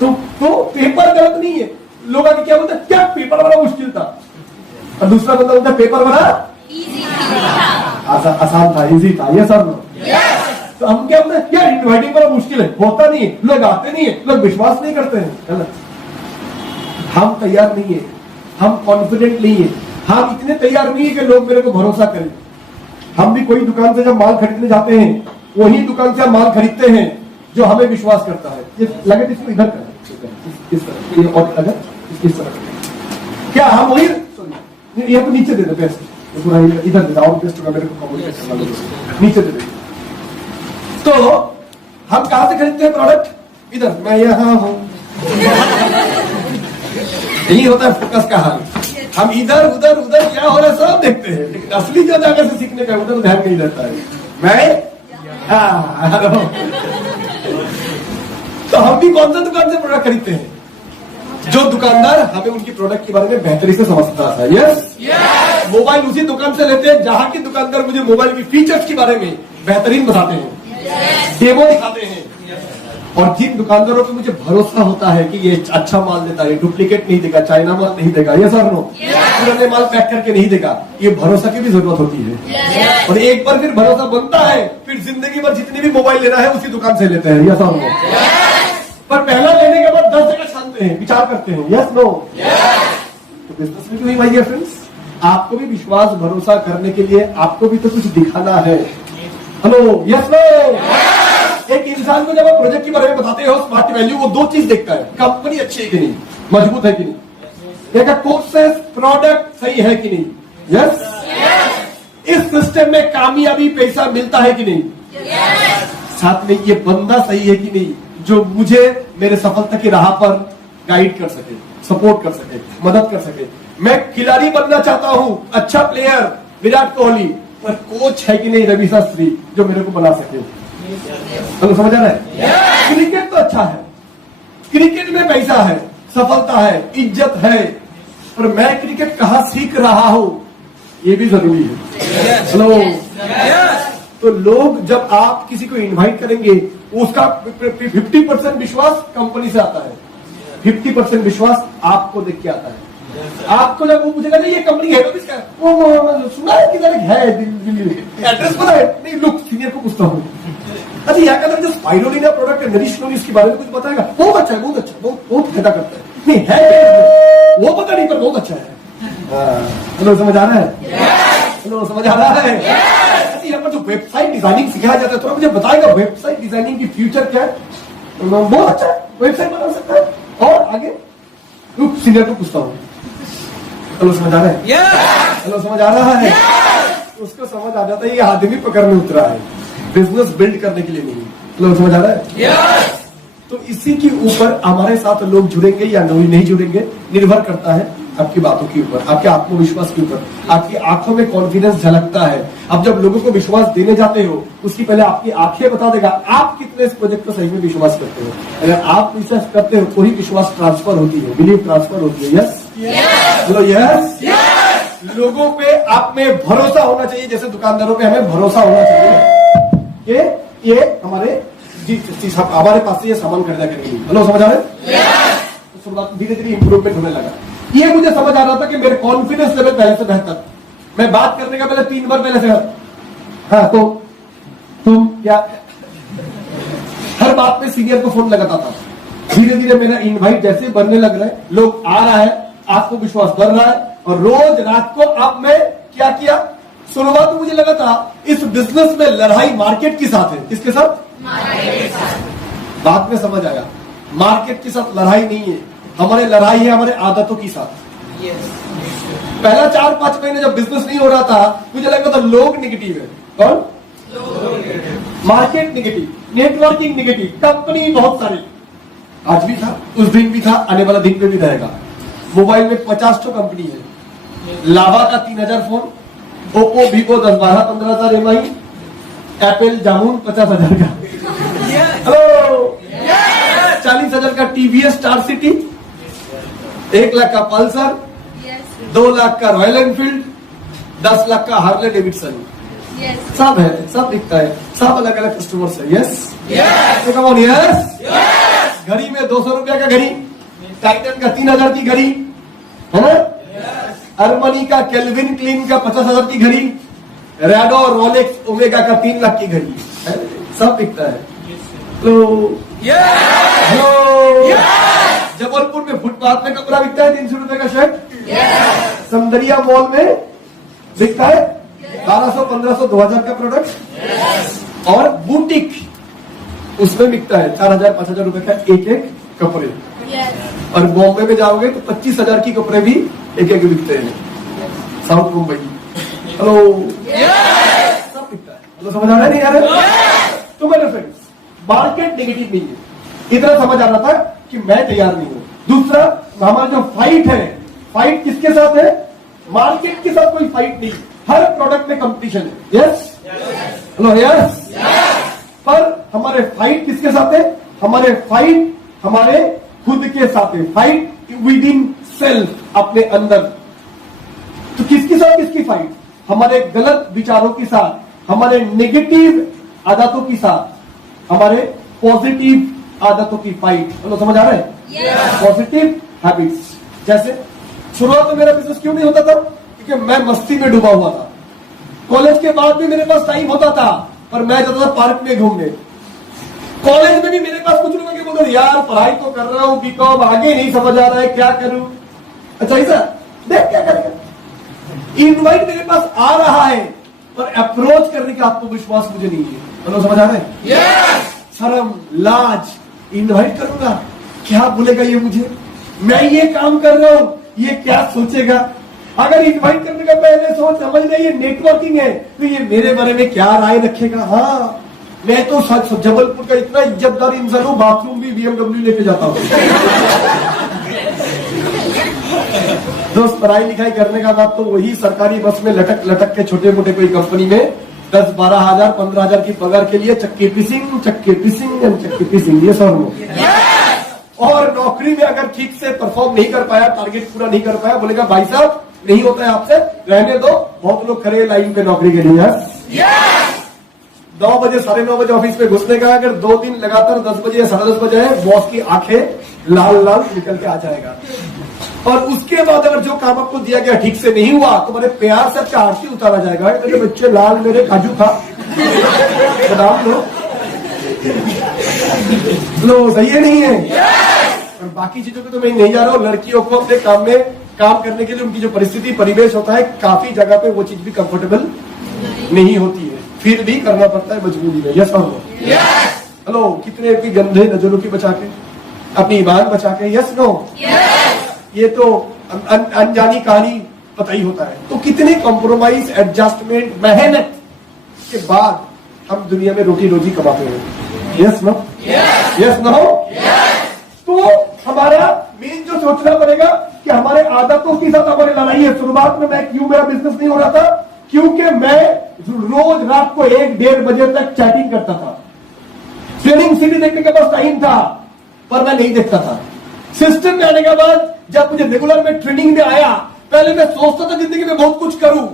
तो पेपर गलत नहीं है। लोग आगे क्या बोलते हैं, क्या पेपर बड़ा मुश्किल था, और दूसरा बंदा बोलता है पेपर बड़ा आसान था, इजी था। ये सर तो हम क्या बोलते हैं, क्या इनवाइटिंग बड़ा मुश्किल है, होता नहीं है, लोग आते नहीं है, लोग विश्वास नहीं करते हैं। गलत। हम तैयार नहीं है, हम कॉन्फिडेंट नहीं है, हम इतने तैयार नहीं है कि लोग मेरे को भरोसा करें। हम भी कोई दुकान से जब माल खरीदने जाते हैं, वही दुकान से हम माल खरीदते हैं जो हमें विश्वास करता है। ये लगे इसको इधर करें, इस तरह ये, और अगर इस तरह क्या हम वही, ये तो नीचे दे दो पेस्ट, पूरा इधर दे दो, और पेस्ट का मेरे को नीचे दे दो। तो हम कहां से खरीदते हैं प्रोडक्ट, इधर, मैं यहां हूं। यही होता है फोकस का हाल। हम इधर उधर उधर क्या हो रहा है सब देखते हैं, लेकिन असली जो जगह से सीखने का उधर ध्यान नहीं रहता है। मैं तो हम भी कौन सा दुकान से प्रोडक्ट खरीदते हैं, जो दुकानदार हमें उनकी प्रोडक्ट के बारे में बेहतरी से समझता है। यस, मोबाइल उसी दुकान से लेते हैं जहां की दुकानदार मुझे मोबाइल की फीचर्स के बारे में बेहतरीन बताते हैं, डेमो दिखाते हैं। और जिन दुकानदारों पे मुझे भरोसा होता है कि ये अच्छा माल देता है, डुप्लीकेट नहीं देगा, चाइना माल नहीं देगा, ये सर नो, पुराने माल पैक करके नहीं देगा, ये भरोसा की भी जरूरत होती है। और एक बार फिर भरोसा बनता है, फिर जिंदगी भर जितनी भी मोबाइल लेना है उसी दुकान से लेते हैं। यस और नो, पर पहला लेने के बाद 10 जगह छानते हैं, विचार करते हैं। यस नो, तो बिजनेस में क्यों भाई फ्रेंड्स, आपको भी विश्वास भरोसा करने के लिए आपको भी तो कुछ दिखाना है। Hello, yes no. एक इंसान को जब आप प्रोजेक्ट के बारे में बताते हो, स्मार्ट वैल्यू, वो 2 चीज देखता है, कंपनी अच्छी है कि नहीं, मजबूत है कि नहीं, एक कोर्सेस प्रोडक्ट सही है कि नहीं। यस, इस सिस्टम में कामयाबी पैसा मिलता है कि नहीं, साथ में ये बंदा सही है कि नहीं, जो मुझे मेरे सफलता की राह पर गाइड कर सके, सपोर्ट कर सके, मदद कर सके। मैं खिलाड़ी बनना चाहता हूं, अच्छा प्लेयर विराट कोहली, पर कोच है कि नहीं रवि शास्त्री, जो मेरे को बना सके। तो समझ आ रहा है। क्रिकेट तो अच्छा है, क्रिकेट में पैसा है, सफलता है, इज्जत है, पर मैं क्रिकेट कहां सीख रहा हूं, ये भी जरूरी है। हेलो, तो लोग जब आप किसी को इनवाइट करेंगे, उसका 50% विश्वास कंपनी से आता है, 50% विश्वास आपको देख के आता है। आपको जब वो पूछेगा नहीं ये कंपनी है तो इसका वो सुना है किधर है, दिल्ली एड्रेस पता है नहीं, लुक सीनियर को पूछता हूँ, अच्छा यहाँ का जो स्पाइरुलिना प्रोडक्ट है, नरिश नोरिश के बारे में कुछ बताएगा, बहुत अच्छा है, बहुत अच्छा, बहुत फायदा करता है, नहीं है वो पता नहीं पर बहुत अच्छा है। हेलो, समझ आ रहा है? हेलो, समझ आ रहा है? यहाँ पर जो वेबसाइट डिजाइनिंग सिखाया जाता है, थोड़ा मुझे बताएगा वेबसाइट डिजाइनिंग की फ्यूचर क्या है। बहुत अच्छा है, वेबसाइट बना सकता है। और आगे लुक सीनियर को पूछता हूँ, हेलो, समझ आ रहा है? हेलो, समझ आ रहा है? उसको समझ आ जाता है ये आदमी पकड़ने उतरा है, बिजनेस बिल्ड करने के लिए नहीं। लोग समझ आ रहा है? तो इसी के ऊपर हमारे साथ लोग जुड़ेंगे या नहीं जुड़ेंगे निर्भर करता है आपकी बातों के ऊपर, आपके आत्मविश्वास के ऊपर, आपकी आंखों में कॉन्फिडेंस झलकता है। अब जब लोगों को विश्वास देने जाते हो, उसकी पहले आपकी आंखें बता देगा आप कितने इस प्रोजेक्ट को सही में विश्वास करते हो। अगर आप विश्वास करते हो तो ही विश्वास ट्रांसफर होती है, बिलीव ट्रांसफर होती है। यस, बोलो यस। लोगों पे आप में भरोसा होना चाहिए, जैसे दुकानदारों पे हमें भरोसा होना चाहिए कि ये हमारे हमारे पास से ये सामान खरीदा करेंगे। हेलो, समझ आ रहे हैं? तो धीरे धीरे इंप्रूवमेंट होने लगा। ये मुझे समझ आ रहा था कि मेरे कॉन्फिडेंस लेवल पहले से बेहतर, मैं बात करने का पहले 3 बार पहले से, हाँ तो तुम क्या, हर बात पे सीनियर को फोन लगाता था। धीरे धीरे मेरा इनवाइट जैसे बनने लग रहा है, लोग आ रहा है, आपको विश्वास बढ़ रहा है, और रोज रात को अब मैं क्या किया, शुरुआत में मुझे लगा था इस बिजनेस में लड़ाई मार्केट के साथ है। किसके साथ? मार्केट के साथ। बाद में समझ आया मार्केट के साथ लड़ाई नहीं है, हमारे लड़ाई है हमारे आदतों के साथ। पहला 4-5 महीने जब बिजनेस नहीं हो रहा था, मुझे लगा था लोग नेगेटिव है। कौन? Market negative, networking negative, company बहुत सारी, आज भी था, उस दिन भी था, आने वाला दिन पे भी रहेगा। मोबाइल में 50 कंपनी है, लावा का 3000 फोन, ओप्पो वीवो 10-12-15 हजार MI, एप्पल जामुन 50,000 का, हेलो 40,000 का टीवीएस स्टार सिटी, 1 लाख का पल्सर, 2 लाख का रॉयल एनफील्ड, 10 लाख का हार्ले डेविडसन, सब है, सब दिखता है, सब अलग अलग कस्टमर्स है। यस, यस, घड़ी में 200 रुपया का घड़ी, टाइटन का 3000 की घड़ी है ना, अर्मनी का केल्विन क्लीन का 50,000 की घड़ी, रैडो रोलेक्स ओमेगा का 3 लाख की घड़ी, सब बिकता है। तो हेलो, जबलपुर में फुटपाथ में कपड़ा बिकता है 300 रुपए का शर्ट, समदरिया मॉल में बिकता है 1200, 1500, 2000 का प्रोडक्ट, और बुटीक उसमें बिकता है 4000, 5000 रुपए का एक एक कपड़े। और बॉम्बे में जाओगे तो 25,000 की कपड़े भी एक एक बिकते हैं, साउथ मुंबई। हेलो, सब बिकता है। हेलो, समझ आ रहा है नहीं आ रहा? तो मेरे फ्रेंड्स, मार्केट नेगेटिव नहीं है, इतना समझ आ रहा था कि मैं तैयार नहीं हूं। दूसरा, हमारा जो फाइट है, फाइट किसके साथ है? मार्केट के साथ कोई फाइट नहीं, हर प्रोडक्ट में कंपटीशन है। Yes, hello, yes. पर हमारे फाइट किसके साथ है? हमारे फाइट हमारे खुद के साथ है, फाइट विद इन सेल्फ, अपने अंदर। तो किसके साथ किसकी फाइट? हमारे गलत विचारों के साथ, हमारे नेगेटिव आदतों के साथ, हमारे पॉजिटिव आदतों की फाइट। मतलब समझ आ रहा है? Positive habits. जैसे शुरुआत में मेरा बिजनेस क्यों नहीं होता था? क्योंकि मैं मस्ती में डूबा हुआ था। कॉलेज के बाद भी मेरे पास टाइम होता था, पर मैं जाता था पार्क में घूमने। कॉलेज में भी मेरे पास कुछ लोग बोलते थे, यार पढ़ाई तो कर रहा हूं, बीकॉम, आगे नहीं समझ आ रहा है, क्या करूं? अच्छा ऐसा देख, क्या करेगा? इनवाइट मेरे पास आ रहा है, पर अप्रोच करने का आत्मविश्वास मुझे नहीं है। मतलब समझ आ रहा है? शर्म, लाज, इनवाइट करूंगा, क्या बोलेगा ये मुझे, मैं ये काम कर रहा हूं, ये क्या सोचेगा? अगर इनवाइट करने का पहले सोच समझ रहे ये नेटवर्किंग है, तो ये मेरे बारे में क्या राय रखेगा? हाँ, मैं तो जबलपुर का इतना इज्जतदार इंसान हूं, बाथरूम भी BMW लेके जाता हूं। दोस्त, पढ़ाई लिखाई करने का बाद तो वही सरकारी बस में लटक लटक के छोटे मोटे कोई कंपनी में 10-12 हजार 15 हजार की पगार के लिए चक्की पीसिंग, चक्की पीसिंग एंड चक्की पीसिंग, ये सर वो। और नौकरी में अगर ठीक से परफॉर्म नहीं कर पाया, टारगेट पूरा नहीं कर पाया, बोलेगा भाई साहब नहीं होता है आपसे, रहने दो। बहुत लोग खड़े लाइन पे नौकरी के लिए। 9 बजे 9:30 बजे ऑफिस में घुसने का, अगर 2 दिन लगातार 10 बजे या 10:30 बजे है, बॉस की आंखें लाल लाल निकल के आ जाएगा। और उसके बाद अगर जो काम आपको दिया गया ठीक से नहीं हुआ, तो बड़े प्यार से आपका आरती उतारा जाएगा, मेरे बच्चे लाल, मेरे काजू खा, बादाम लो, सही है नहीं है? और बाकी चीजों पे तो मैं नहीं जा रहा हूँ। लड़कियों को अपने काम में काम करने के लिए उनकी जो परिस्थिति परिवेश होता है, काफी जगह पे वो चीज भी कंफर्टेबल नहीं होती है, फिर भी करना पड़ता है मजबूरी में। यस और नो? हेलो, कितने भी गंदे नजरों की बचा के, अपनी ईमान बचा के। Yes no? ये तो अनजानी कहानी पता ही होता है। तो कितने कॉम्प्रोमाइज, एडजस्टमेंट, मेहनत के बाद हम दुनिया में रोटी रोजी कमाते हैं। Yes no? Yes no? तो हमारा मेन जो सोचना पड़ेगा कि हमारे आदतों के साथ हमारी लड़ाई है। शुरुआत में मैं क्यों मेरा बिजनेस नहीं हो रहा था? क्योंकि मैं रोज रात को 1-1:30 बजे तक चैटिंग करता था। ट्रेनिंग सीडी देखने के पास टाइम था, पर मैं नहीं देखता था। सिस्टम में आने के बाद जब मुझे रेगुलर में ट्रेनिंग में आया, पहले मैं सोचता था जिंदगी में बहुत कुछ करूं,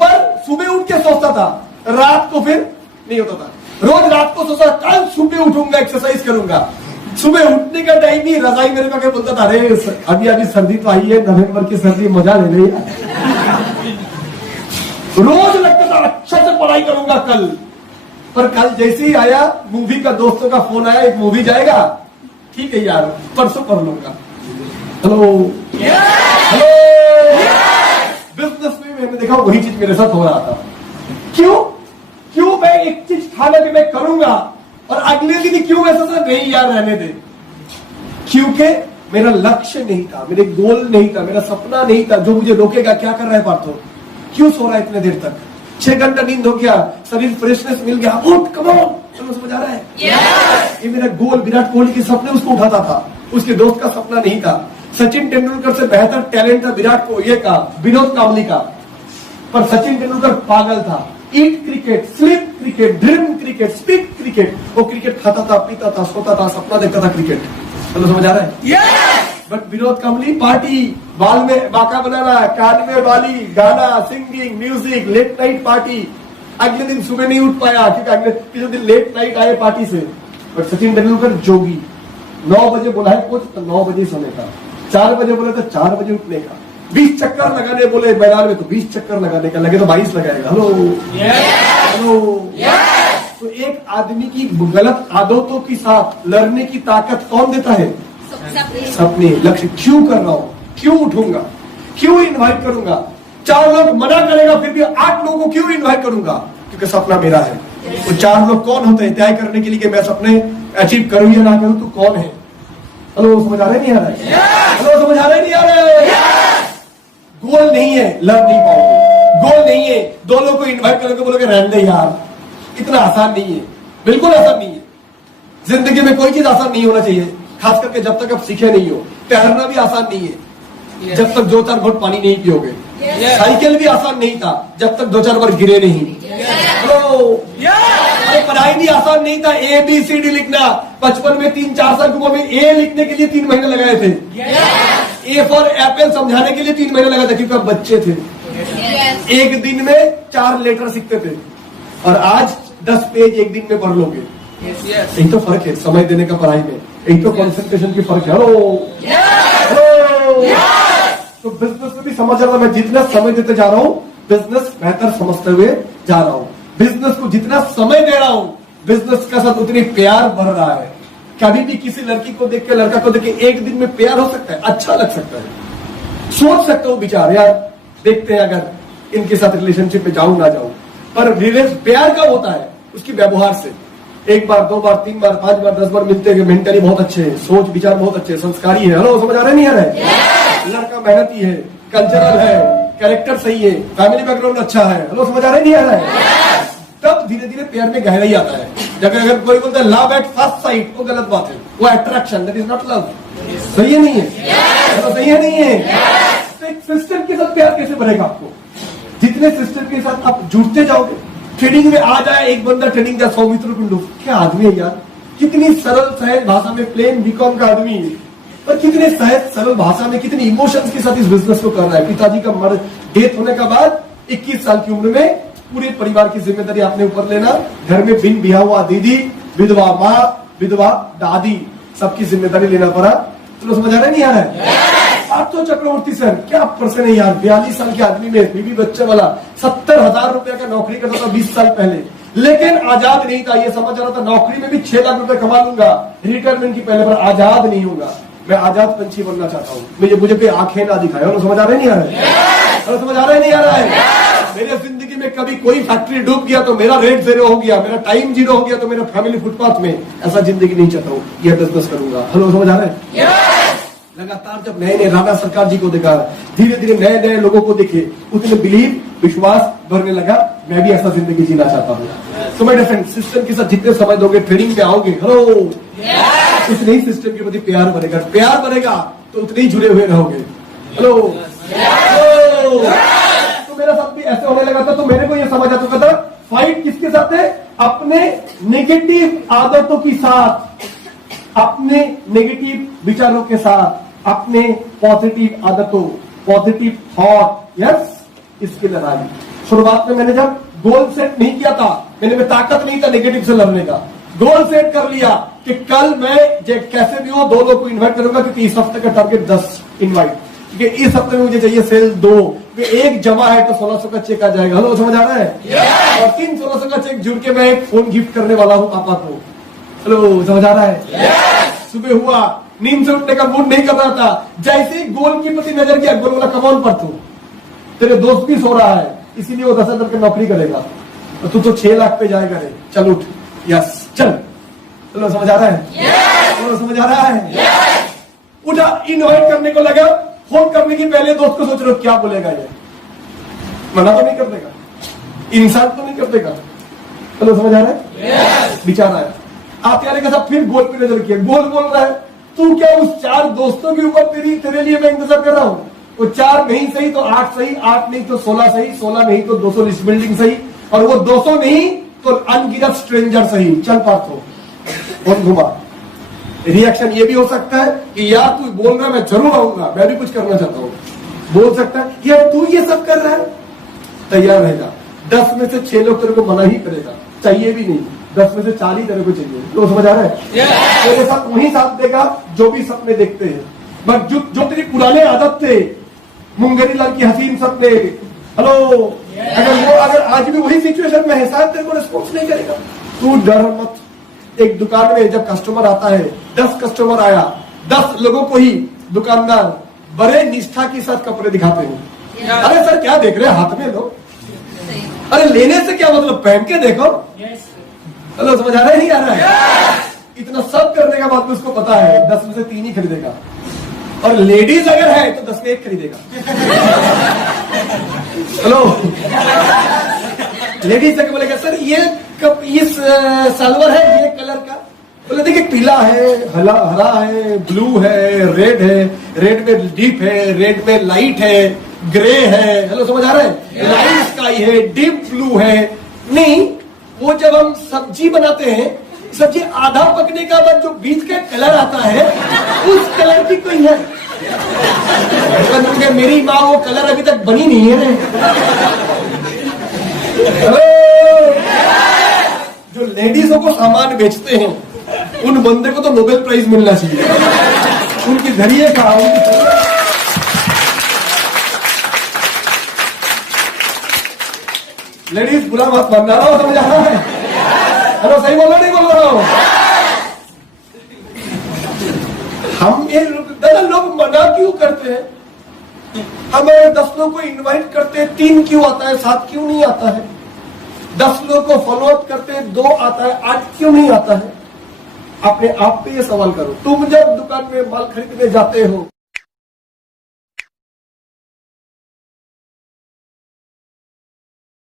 पर सुबह उठ के सोचता था, रात को फिर नहीं होता था। रोज रात को सोचता कल सुबह उठूंगा, एक्सरसाइज करूंगा। सुबह उठने का टाइम ही रजाई मेरे पास बोलता था, अरे अभी अभी सर्दी तो आई है, नवंबर की सर्दी, मजा ले रही है। रोज लगता था अच्छा से पढ़ाई करूंगा कल, पर कल जैसे ही आया मूवी का, दोस्तों का फोन आया, एक मूवी जाएगा, ठीक है यार परसों पढ़ लूंगा। हेलो, हेलो, बिजनेस में मैंने देखा वही चीज मेरे साथ हो रहा था। क्यों मैं एक चीज ठाना कि मैं करूंगा, और अगले दिन क्यों ऐसा था, नहीं यार रहने दे। क्योंकि मेरा लक्ष्य नहीं था, मेरे गोल नहीं था, मेरा सपना नहीं था जो मुझे रोकेगा। क्या कर रहा है पार्थो, क्यों सो रहा है इतने देर तक? 6 घंटा नींद हो गया, शरीर फ्रेशनेस मिल गया, उठ, कम ऑन। चलो, समझ आ रहा है? ये मेरा गोल, विराट कोहली के सपने उसको उठाता था, उसके दोस्त का सपना नहीं था। सचिन तेंदुलकर से बेहतर टैलेंट था विराट कोहली का, विनोद कांबली का, पर सचिन तेंदुलकर पागल था। Eat cricket, sleep cricket, dream cricket, speak cricket. वो क्रिकेट खाता था, पीता था, सोता था, सपना देखता था क्रिकेट। चलो, समझ आ रहा है? बट विनोद कांबली पार्टी, बाल में बाका बनाना, कान में बाली, गाना, singing, music, late night party. अगले दिन सुबह नहीं उठ पाया क्योंकि अगले दिन लेट नाइट आए पार्टी से। बट सचिन तेंदुलकर जोगी, 9 बजे बोला है कोच तो 9 बजे सोने का, 4 बजे बोले तो 4 बजे उठने का, 20 चक्कर लगाने बोले मैदान में तो 20 चक्कर लगाने का, लगे तो 22 लगाएगा। Hello hello. तो एक आदमी की गलत आदतों के साथ लड़ने की ताकत कौन देता है? सपने। लक्ष्य क्यों कर रहा हूं, क्यों उठूंगा, क्यों इन्वाइट करूंगा, 4 लोग मना करेगा फिर भी 8 लोगों को क्यों इन्वाइट करूंगा? क्योंकि सपना मेरा है। तो 4 लोग कौन होते हैं तय करने के लिए कि मैं सपने अचीव करूं या ना करूं? तो कौन है? हेलो समझ आ रहे नहीं आ रहा है? हेलो समझ आ रहे नहीं आ रहे? गोल नहीं है, लड़ नहीं पाओगे। गोल नहीं है, 2 लोग को इन्वाइट करोगे बोलोगे रहने दे यार, इतना आसान नहीं है, बिल्कुल आसान नहीं है। जिंदगी में कोई चीज आसान नहीं होना चाहिए, खास करके जब तक आप सीखे नहीं हो। तैरना भी आसान नहीं है जब तक 2-4 घोट पानी नहीं पियोगे। साइकिल भी आसान नहीं था जब तक 2-4 बार गिरे नहीं। अरे पढ़ाई भी आसान नहीं था, ABCD लिखना। बचपन में 3-4 साल की उम्र में ए लिखने के लिए 3 महीने लगाए थे। ए फॉर एप्पल समझाने के लिए 3 महीने लगा था क्योंकि आप बच्चे थे। एक दिन में 4 लेटर सीखते थे और आज 10 पेज एक दिन में पढ़ लोगे। यही तो फर्क है समय देने का पढ़ाई में, यही तो कंसंट्रेशन की फर्क है। तो बिजनेस में भी समझ रहा, मैं जितना समय देते जा रहा हूं बिजनेस बेहतर समझते हुए जा रहा हूं। बिजनेस को जितना समय दे रहा हूं बिजनेस का साथ उतनी प्यार बढ़ रहा है। कभी भी किसी लड़की को देख के, लड़का को देख के एक दिन में प्यार हो सकता है, अच्छा लग सकता है, सोच सकता हूं विचार यार देखते हैं अगर इनके साथ रिलेशनशिप में जाऊं ना जाऊं। पर प्यार कब होता है? उसकी व्यवहार से। 1 बार 2 बार 3 बार 5 बार 10 बार मिलते हैं, मेंटली बहुत अच्छे हैं, सोच विचार बहुत अच्छे, संस्कारी है। हेलो समझ आ रहे नहीं आ रहे? लड़का मेहनती है, कल्चरल है, कैरेक्टर सही है, फैमिली बैकग्राउंड अच्छा है। हेलो समझ आ रहे नहीं आ रहा है? तब धीरे धीरे प्यार में गहराई आता है। जब अगर कोई बोलता है लव एट फर्स्ट साइट, वो गलत बात है, वो attraction, that is not love. सही है नहीं है? तो सही है नहीं है? तो एक सिस्टम के साथ प्यार कैसे बढ़ेगा आपको? जितने सिस्टम के साथ आप जुड़ते जाओगे। ट्रेडिंग में आ जाए एक बंदा ट्रेडिंग का सौमित्र कुंडू, क्या आदमी है यार, कितनी सरल सहज भाषा में, प्लेन बीकॉम का आदमी है पर कितने सहज सरल भाषा में कितने इमोशंस के साथ इस बिजनेस को कर रहा है। पिताजी का मर डेथ होने का बाद 21 साल की उम्र में पूरे परिवार की जिम्मेदारी आपने ऊपर लेना। घर में बिन बिया हुआ दीदी, विधवा माँ, विधवा दादी, सबकी जिम्मेदारी लेना पड़ा। चलो समझ आ रहा है नहीं आ रहा है? आप तो चक्रवर्ती सर क्या पर्सन है यार, 42 साल के आदमी में बीवी बच्चे वाला, 70,000 रुपया का नौकरी करता था 20 साल पहले, लेकिन आजाद नहीं था। ये समझ रहा था नौकरी में भी 6 लाख रुपए कमा लूंगा रिटायरमेंट की पहले, पर आजाद नहीं होगा। मैं आजाद पंछी बनना चाहता हूँ, मुझे कोई आंखें ना दिखाए। और समझ आ रहे नहीं आ रहे? और समझ आ रहे नहीं आ रहा है? मेरे जिंदगी में कभी कोई फैक्ट्री डूब गया तो मेरा रेट 0 हो गया, मेरा टाइम 0 हो गया तो मेरा फैमिली फुटपाथ में, ऐसा जिंदगी नहीं चाहता हूँ। यह बिजनेस करूंगा। हेलो समझ आ रहे हैं? लगातार जब नए नए राणा सरकार जी को देखा, धीरे धीरे नए नए लोगों को देखे, उतने बिलीव विश्वास बढ़ने लगा। मैं भी ऐसा जिंदगी जीना चाहता हूँ। So my dear friend, system के साथ जितने समय दोगे, ट्रेनिंग पे आओगे, हेलो, उतने ही सिस्टम के प्रति प्यार बढ़ेगा। प्यार बढ़ेगा तो उतने ही जुड़े हुए रहोगे। हेलो, तो मेरा साथ भी ऐसे होने लगा था। तो मेरे को ये समझ आ चुका था, फाइट किसके साथ है? अपने नेगेटिव आदतों के साथ, अपने नेगेटिव विचारों के साथ, अपने पॉजिटिव आदतों, पॉजिटिव थॉट। यस, इसकी लड़ाई। शुरुआत में मैंने जब गोल सेट नहीं किया था, मेरे में ताकत नहीं था नेगेटिव से लड़ने का। गोल सेट कर लिया कि कल मैं कैसे भी हो 2 लोग को इन्वाइट करूंगा, क्योंकि इस हफ्ते का टारगेट 10 इन्वाइट, क्योंकि इस हफ्ते में मुझे चाहिए सेल 2, एक जमा है तो 1600 का चेक आ जाएगा। हेलो समझ आ रहा है? और 3 1600 का चेक जुड़ के मैं एक फोन गिफ्ट करने वाला हूँ पापा को। हेलो समझ आ रहा है? सुबह हुआ, नींद से उठने का मूड नहीं कर रहा था, जैसे ही गोल की प्रति नजर किया, गोल वाला कमॉन पर तू, तेरे दोस्त भी सो रहा है, इसीलिए वो 10,000 की नौकरी करेगा, तो तू तो 6 लाख पे जाएगा रे, चल उठ। यस, चल। चलो समझ आ रहा है? चलो समझ आ रहा है? उठा, इन्वाइट करने को लगा। फोन करने की पहले दोस्त को सोच रहे हो क्या बोलेगा ये, मना तो नहीं कर देगा, इंसान तो नहीं कर देगा। चलो समझ आ रहा है? विचार आया, आप यार के साथ फिर गोल पे नजर किया, गोल बोल रहा है, तू क्या उस 4 दोस्तों के ऊपर तेरे लिए मैं इंतजार कर रहा हूँ? वो 4 नहीं सही तो 8 सही, 8 नहीं तो 16 सही, 16 नहीं तो 200 लिस्ट बिल्डिंग सही, और वो 200 नहीं तो अनगिनत स्ट्रेंजर सही। चल पार्थो, फोन घुमा। रिएक्शन ये भी हो सकता है कि यार तू बोल रहा है, मैं जरूर आऊंगा, मैं भी कुछ करना चाहता हूँ। बोल सकता है यार तू ये सब कर रहा है, तैयार रहेगा। 10 में से 6 लोग तेरे को मना ही करेगा, चाहिए भी नहीं, 10 में से 4 ही तेरे को चाहिए। तो समझ आ रहा है? तेरे साथ वही साथ देगा जो भी सपने देखते हैं, बट जो तेरी पुराने आदत थे, मुंगेरी लाल की हसीन सपने, हेलो, अगर आज भी वही सिचुएशन में है, शायद तेरे को रिस्पॉन्स नहीं करेगा। तू डर मत। एक दुकान में जब कस्टमर आता है, 10 कस्टमर आया, 10 लोगों को ही दुकानदार बड़े निष्ठा के साथ कपड़े दिखाते हैं। अरे सर क्या देख रहे हैं, हाथ में लो। अरे लेने से क्या मतलब, पहन के देखो। हेलो, समझ आ रहा है नहीं आ रहा है? इतना सब करने का बाद में उसको पता है 10 में से 3 ही खरीदेगा, और लेडीज अगर है तो 10 में 1 खरीदेगा। हेलो, लेडीज अगर बोलेगा सर ये कप इस सलवर है ये कलर का, बोले देखिए पीला है, हरा है, ब्लू है, रेड में डीप है, रेड में लाइट है, ग्रे है। हेलो, समझ आ रहा है? लाइट स्काई है, डीप ब्लू है। नहीं, वो जब हम सब्जी बनाते हैं, सब्जी आधा पकने का बाद जो बीच का कलर आता है, उस कलर की कोई है। क्योंकि मेरी माँ वो कलर अभी तक बनी नहीं है। जो लेडीजों को सामान बेचते हैं, उन बंदे को तो नोबेल प्राइज मिलना चाहिए। उनकी धैर्य का, लेडीज बुरा मत बनना रहा हो, समझ आ रहा है? हेलो, सही बोल रहा नहीं बोल रहा हूं? हम ये दादा लोग मना क्यों करते हैं? हमें 10 लोगों को इनवाइट करते हैं, 3 क्यों आता है, 7 क्यों नहीं आता है? 10 लोगों को फॉलो अप करते हैं, 2 आता है, 8 क्यों नहीं आता है? अपने आप पे ये सवाल करो। तुम जब दुकान में माल खरीदने जाते हो,